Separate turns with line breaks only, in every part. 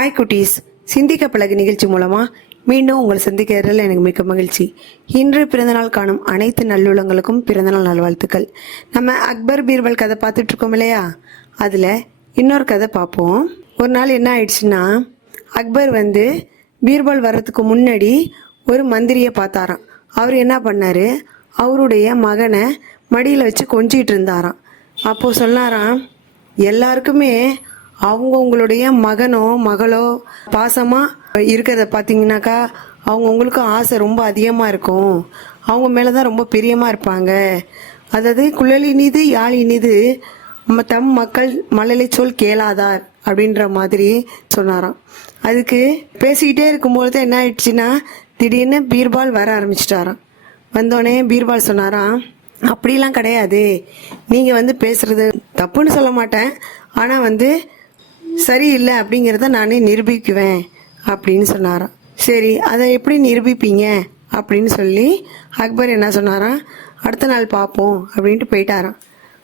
Hi குட்டீஸ் சிந்திக்க பழகு நிகழ்ச்சி மூலமாக மீண்டும் உங்களை சந்திக்கிறதில் எனக்கு மிக்க மகிழ்ச்சி. இன்று பிறந்தநாள் காணும் அனைத்து நல்லுள்ளங்களுக்கும் பிறந்தநாள் நல்வாழ்த்துக்கள். நம்ம அக்பர் பீர்பல் கதை பார்த்துட்ருக்கோம் இல்லையா? அதில் இன்னொரு கதை பார்ப்போம். ஒரு நாள் என்ன ஆயிடுச்சுன்னா அக்பர் வந்து பீர்பல் வர்றதுக்கு முன்னாடி ஒரு மந்திரியை பார்த்தாராம். அவர் என்ன பண்ணார்? அவருடைய மகனை மடியில் வச்சு கொஞ்சிகிட்டு இருந்தாராம். அப்போது சொன்னாராம் எல்லாருக்குமே அவங்கவுங்களுடைய மகனோ மகளோ பாசமாக இருக்கிறத பார்த்தீங்கன்னாக்கா அவங்கவுங்களுக்கும் ஆசை ரொம்ப அதிகமாக இருக்கும். அவங்க மேலே தான் ரொம்ப பிரியமாக இருப்பாங்க. அதாவது குழலினிது யாழினிது தம் மக்கள் மழலை சொல் கேளாதார் அப்படின்ற மாதிரி சொன்னாராம். அதுக்கு பேசிக்கிட்டே இருக்கும்பொழுது என்ன ஆயிடுச்சுன்னா திடீர்னு பீர்பால் வர ஆரம்பிச்சிட்டாராம். வந்தோடனே பீர்பால் சொன்னாராம் அப்படிலாம் கிடையாது. நீங்கள் வந்து பேசுறது தப்புன்னு சொல்ல மாட்டேன். ஆனால் வந்து சரியில்லை அப்படிங்கிறத நானே நிரூபிக்குவேன் அப்படின்னு சொன்னாராம். சரி அதை எப்படி நிரூபிப்பீங்க? அப்படின்னு சொல்லி அக்பர் என்ன சொன்னாராம்? அடுத்த நாள் பார்ப்போம் அப்படின்ட்டு போயிட்டாராம்.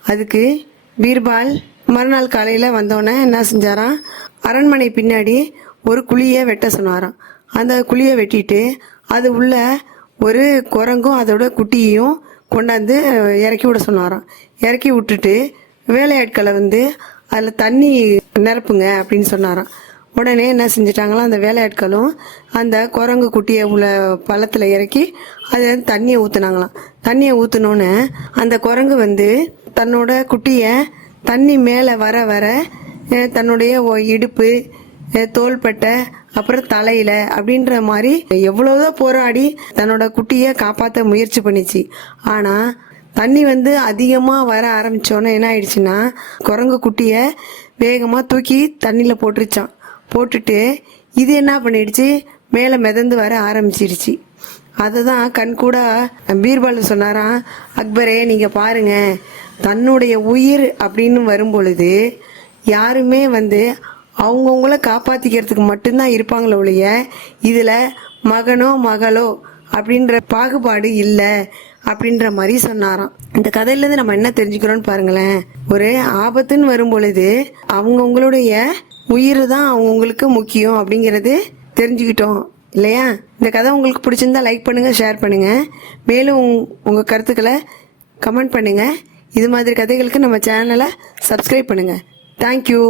அதுக்கு பீர்பால் மறுநாள் காலையில் வந்தோடனே என்ன செஞ்சாராம்? அரண்மனை பின்னாடி ஒரு குழியை வெட்ட சொன்னாராம். அந்த குழியை வெட்டிட்டு அது உள்ள ஒரு குரங்கும் அதோட குட்டியையும் கொண்டாந்து இறக்கி விட சொன்னாராம். இறக்கி விட்டுட்டு வேலையாட்களை வந்து அதில் தண்ணி நிரப்புங்க அப்படின்னு சொன்னாராம். உடனே என்ன செஞ்சிட்டாங்களாம் அந்த வேலையாட்களும் அந்த குரங்கு குட்டியை உள்ள பள்ளத்தில் இறக்கி அது தண்ணியை ஊற்றுனாங்களாம் தண்ணியை ஊற்றினோன்னே அந்த குரங்கு வந்து தன்னோட குட்டியை தண்ணி மேலே வர வர தன்னுடைய இடுப்பு தோள்பட்டை அப்புறம் தலையில அப்படின்ற மாதிரி எவ்வளவுதான் போராடி தன்னோட குட்டியை காப்பாற்ற முயற்சி பண்ணிச்சு. ஆனால் தண்ணி வந்து அதிகமாக வர ஆரம்பித்தோன்னே என்ன ஆயிடுச்சுன்னா குரங்கு குட்டியை வேகமாக தூக்கி தண்ணியில் போட்டுருச்சான் போட்டுட்டு இது என்ன பண்ணிடுச்சு? மேலே மிதந்து வர ஆரம்பிச்சிருச்சு. அதை தான் கண் கூட பீர்பால் சொன்னாராம் அக்பரே நீங்கள் பாருங்க தன்னுடைய உயிர் அப்படின்னு வரும் பொழுது யாருமே வந்து அவங்கவுங்கள காப்பாற்றிக்கிறதுக்கு மட்டும்தான் இருப்பாங்களே ஒழிய இதில் மகனோ மகளோ அப்படின்ற பாகுபாடு இல்லை. அப்படின்ற மாதிரி சொன்னாராம். இந்த கதையிலேருந்து நம்ம என்ன தெரிஞ்சுக்கிறோம்னு பாருங்களேன். ஒரு ஆபத்துன்னு வரும் பொழுது அவங்கவுங்களுடைய உயிர் தான் அவங்கவுங்களுக்கு முக்கியம் அப்படிங்கிறது தெரிஞ்சுக்கிட்டோம். இல்லையா? இந்த கதை உங்களுக்கு பிடிச்சிருந்தா லைக் பண்ணுங்கள் ஷேர் பண்ணுங்கள் மேலும் உங் உங்கள் கருத்துக்களை கமெண்ட் பண்ணுங்கள் இது மாதிரி கதைகளுக்கு நம்ம சேனலை சப்ஸ்கிரைப் பண்ணுங்கள் தேங்க்யூ